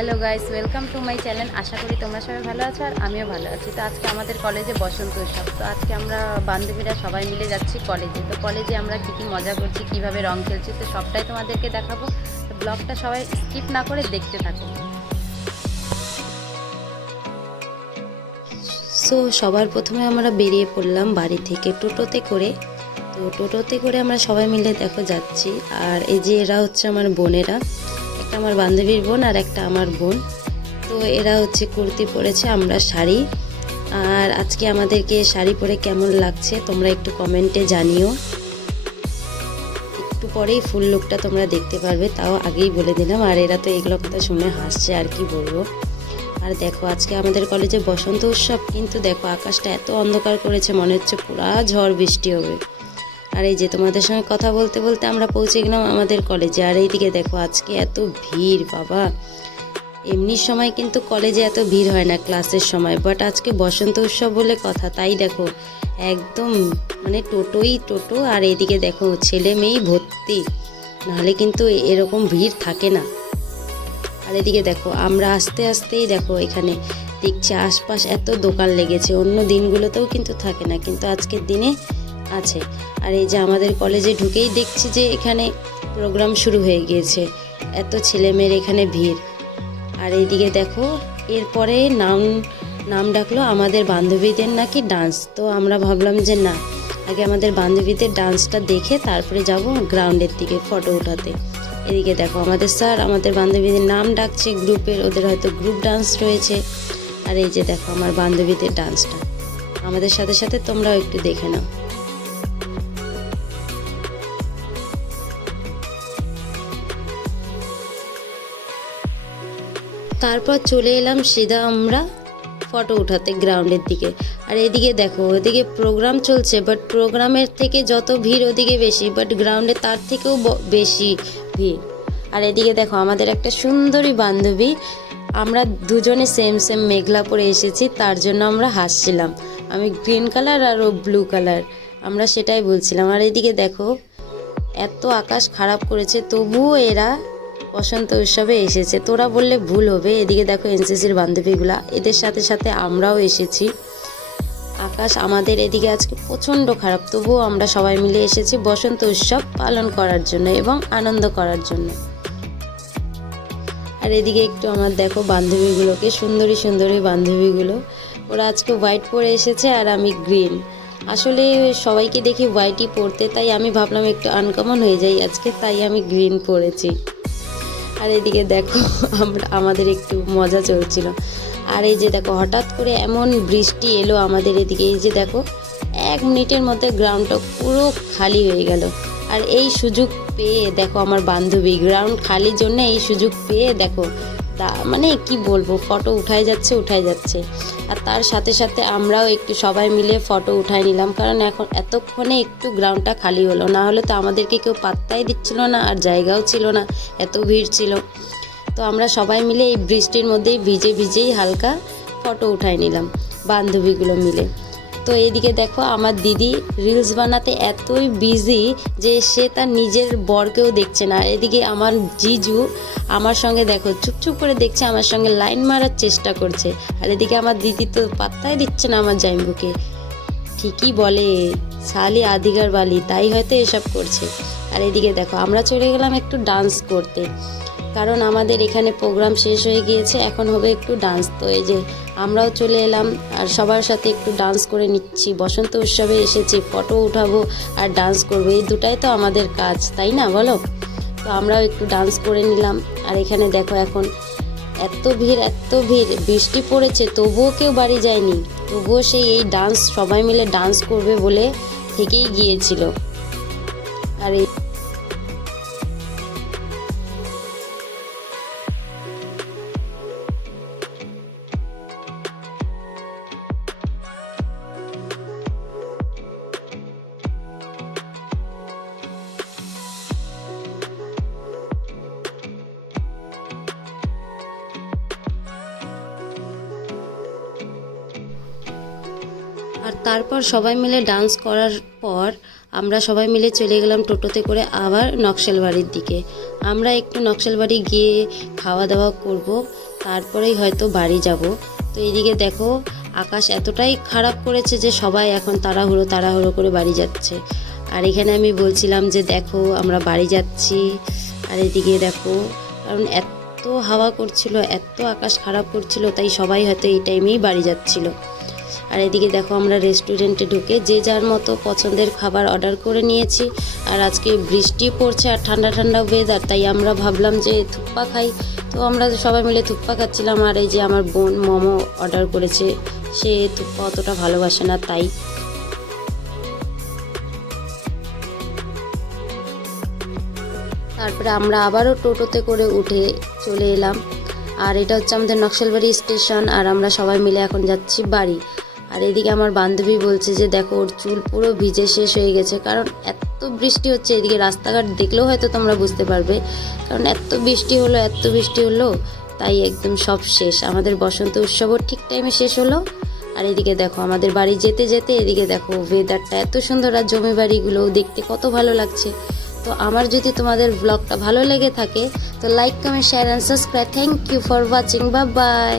Hello guys welcome to my channel আশা করি তোমরা সবাই ভালো আছো আর আমিও ভালো আছি। তো আজকে আমাদের কলেজে বসন্ত উৎসব। তো আজকে আমরা বান্ধবীরা সবাই মিলে যাচ্ছি কলেজে। তো কলেজে আমরা কী কী মজা করছি, কীভাবে রং খেলছি, তো সবটাই তোমাদেরকে দেখাবো। তো ব্লগটা সবাই স্কিপ না করে দেখতে থাকো। সো সবার প্রথমে আমরা বেরিয়ে পড়লাম বাড়ি থেকে টোটোতে করে। তো টোটোতে করে আমরা সবাই মিলে দেখো যাচ্ছি। আর এই যে এরা হচ্ছে আমার বোনেরা। আমার বান্ধবীর বোন আর একটা আমার বোন। তো এরা হচ্ছে কুর্তি পরেছে, আমরা শাড়ি। আর আজকে আমাদেরকে শাড়ি পরে কেমন লাগছে তোমরা একটু কমেন্টে জানিও। একটু পরেই ফুল লুকটা তোমরা দেখতে পারবে, তাও আগেই বলে দিলাম। আর এরা তো এগুলো কথা শুনে হাসছে, আর কি বলব। আর দেখো, আজকে আমাদের কলেজে বসন্ত উৎসব, কিন্তু দেখো, আকাশটা এত অন্ধকার করেছে, মনে হচ্ছে পুরা ঝড় বৃষ্টি হবে। আর এই যে তোমাদের সঙ্গে কথা বলতে বলতে আমরা পৌঁছে গেলাম আমাদের কলেজে। আর এইদিকে দেখো, আজকে এত ভিড়, বাবা। এমনি সময় কিন্তু কলেজে এত ভিড় হয় না ক্লাসের সময় বাট আজকে বসন্ত উৎসব বলে কথা, তাই দেখো, একদম মানে টোটোই টোটো, আর এদিকে দেখো, ছেলে মেয়েই ভর্তি, নাহলে কিন্তু এরকম ভিড় থাকে না। আর এদিকে দেখো, আমরা আস্তে আস্তেই দেখো, এখানে দেখছি আশপাশ এত দোকান লেগেছে, অন্য দিনগুলোতেও কিন্তু থাকে না, কিন্তু আজকের দিনে আছে। আর এই যে আমাদের কলেজে ঢুকেই দেখছি যে এখানে প্রোগ্রাম শুরু হয়ে গিয়েছে। এত ছেলেমেয়ের এখানে ভিড়। আর এইদিকে দেখো, এরপরে নাম নাম ডাকলো আমাদের বান্ধবীদের নাকি ডান্স তো আমরা ভাবলাম যে না, আগে আমাদের বান্ধবীদের ডান্সটা দেখে তারপরে যাব গ্রাউন্ডের দিকে ফটো ওঠাতে। এদিকে দেখো আমাদের স্যার আমাদের বান্ধবীদের নাম ডাকছে গ্রুপের, ওদের হয়তো গ্রুপ ডান্স রয়েছে। আর এই যে দেখো আমার বান্ধবীদের ডান্সটা আমাদের সাথে সাথে তোমরাও একটু দেখে নাও। তারপর চলে এলাম সিধা আমরা ফটো উঠাতে গ্রাউন্ডের দিকে। আর এদিকে দেখো, ওদিকে প্রোগ্রাম চলছে বাট প্রোগ্রামের থেকে যত ভিড় ওদিকে বেশি বাট গ্রাউন্ডে তার থেকেও বেশি ভিড়। আর এদিকে দেখো, আমাদের একটা সুন্দরী বান্ধবী, আমরা দুজনে সেম সেম মেঘলা পরে এসেছি, তার জন্য আমরা হাসছিলাম। আমি গ্রিন কালার আর ও ব্লু কালার আমরা সেটাই বলছিলাম। আর এদিকে দেখো, এত আকাশ খারাপ করেছে, তবুও এরা বসন্ত উৎসবে এসেছে। তোরা বললে ভুল হবে। এদিকে দেখো এনসিসির বান্ধবীগুলা। এদের সাথে সাথে আমরাও এসেছি। আকাশ আমাদের এদিকে আজকে প্রচণ্ড খারাপ। তবুও আমরা সবাই মিলে এসেছি বসন্ত উৎসব পালন করার জন্য এবং আনন্দ করার জন্য। আর এদিকে একটু আমার দেখো বান্ধবীগুলোকে, সুন্দরী সুন্দরী বান্ধবীগুলো। ওরা আজকে হোয়াইট পরে এসেছে আর আমি গ্রিন। আসলে সবাইকে দেখি হোয়াইটই পরতে, তাই আমি ভাবলাম একটু আনকমন হয়ে যাই আজকে, তাই আমি গ্রিন পরেছি। আর এদিকে দেখো, আমরা, আমাদের একটু মজা চলছিল। আর এই যে দেখো, হঠাৎ করে এমন বৃষ্টি এলো আমাদের এদিকে। এই যে দেখো, এক মিনিটের মধ্যে গ্রাউন্ডটা পুরো খালি হয়ে গেল। আর এই সুযোগ পেয়ে দেখো আমার বান্ধবী গ্রাউন্ড খালির জন্য এই সুযোগ পেয়ে দেখো তা- মানে কি বলব ফটো উঠাই যাচ্ছে উঠাই যাচ্ছে। আর তার সাথে সাথে আমরাও একটু সবাই মিলে ফটো উঠাই নিলাম, কারণ এখন এতক্ষণে একটু গ্রাউন্ডটা খালি হলো। না হলে তো আমাদেরকে কেউ পাত্তাই দিচ্ছিল না, আর জায়গাও ছিল না, এত ভিড় ছিল। তো আমরা সবাই মিলে এই বৃষ্টির মধ্যেই ভিজে ভিজেই হালকা ফটো উঠাই নিলাম, বান্ধবীগুলো মিলে। তো এইদিকে দেখো আমার দিদি রিলস বানাতে এতই বিজি যে সে তার নিজের বরকেও দেখছে না। এদিকে আমার জিজু আমার সঙ্গে দেখো চুপচুপ করে দেখছে, আমার সঙ্গে লাইন মারার চেষ্টা করছে। আর এদিকে আমার দিদি তো পাত্তাই দিচ্ছে না আমার জাইম্বুকে। ঠিকই বলে, শালি আদিগার বালি, তাই হয়তো এসব করছে। আর এদিকে দেখো আমরা চলে গেলাম একটু ডান্স করতে। কারণ আমাদের এখানে প্রোগ্রাম শেষ হয়ে গিয়েছে, এখন হবে একটু ডান্স তো এই যে আমরাও চলে এলাম, আর সবার সাথে একটু ডান্স করে নিচ্ছি। বসন্ত উৎসবে এসেছি ফটো উঠাবো আর ডান্স করব। এই দুটাই তো আমাদের কাজ, তাই না বলো? তো আমরাও একটু ডান্স করে নিলাম। আর এখানে দেখো এখন এত ভিড় এত ভিড়। বৃষ্টি পড়েছে, তবুও কেউ বাড়ি যায়নি। তবুও সেই এই ডান্স সবাই মিলে ডান্স করবে বলে থেকেই গিয়েছিল। আর এই তারপর সবাই মিলে ডান্স করার পর আমরা সবাই মিলে চলে গেলাম টোটোতে করে আবার নকশালবাড়ির দিকে। আমরা একটু নকশালবাড়ি গিয়ে খাওয়া দাওয়া করব, তারপরেই হয়তো বাড়ি যাব। তো এদিকে দেখো, আকাশ এতটাই খারাপ করেছে যে সবাই এখন তাড়াহুড়ো তাড়াহুড়ো করে বাড়ি যাচ্ছে। আর এখানে আমি বলছিলাম যে দেখো, আমরা বাড়ি যাচ্ছি। আর এদিকে দেখো, কারণ এত হাওয়া করছিল, এত আকাশ খারাপ করছিল, তাই সবাই হয়তো এই টাইমেই বাড়ি যাচ্ছিল। আর এদিকে দেখো আমরা রেস্টুরেন্টে ঢুকে যে যার মতো পছন্দের খাবার অর্ডার করে নিয়েছি। আর আজকে বৃষ্টি পড়ছে আর ঠান্ডা ঠান্ডা ওয়েদার তাই আমরা ভাবলাম যে থুপ্পা খাই। তো আমরা সবাই মিলে থুপ্পা খাচ্ছিলাম আর এই যে আমার বোন মোমো অর্ডার করেছে, সে থুপ্পা অতটা ভালোবাসে না, তাই। তারপরে আমরা আবারও টোটোতে করে উঠে চলে এলাম। আর এটা হচ্ছে আমাদের নকশালবাড়ি স্টেশন, আর আমরা সবাই মিলে এখন যাচ্ছি বাড়ি। আর এদিকে আমার বান্ধবী বলছে যে, দেখো, ওর চুল পুরো ভিজে শেষ হয়ে গেছে। কারণ এত বৃষ্টি হচ্ছে এদিকে রাস্তাঘাট দেখলেও হয়তো তোমরা বুঝতে পারবে। কারণ এত বৃষ্টি হলো, এত বৃষ্টি হলো, তাই একদম সব শেষ। আমাদের বসন্ত উৎসবও ঠিক টাইমে শেষ হলো। আর এদিকে দেখো, আমাদের বাড়ি যেতে যেতে এদিকে দেখো ওয়েদারটা এত সুন্দর আর জমি বাড়িগুলো দেখতে কত ভালো লাগছে। তো আমার যদি তোমাদের ব্লগটা ভালো লেগে থাকে, তো like comment share and subscribe thank you for watching বা বাই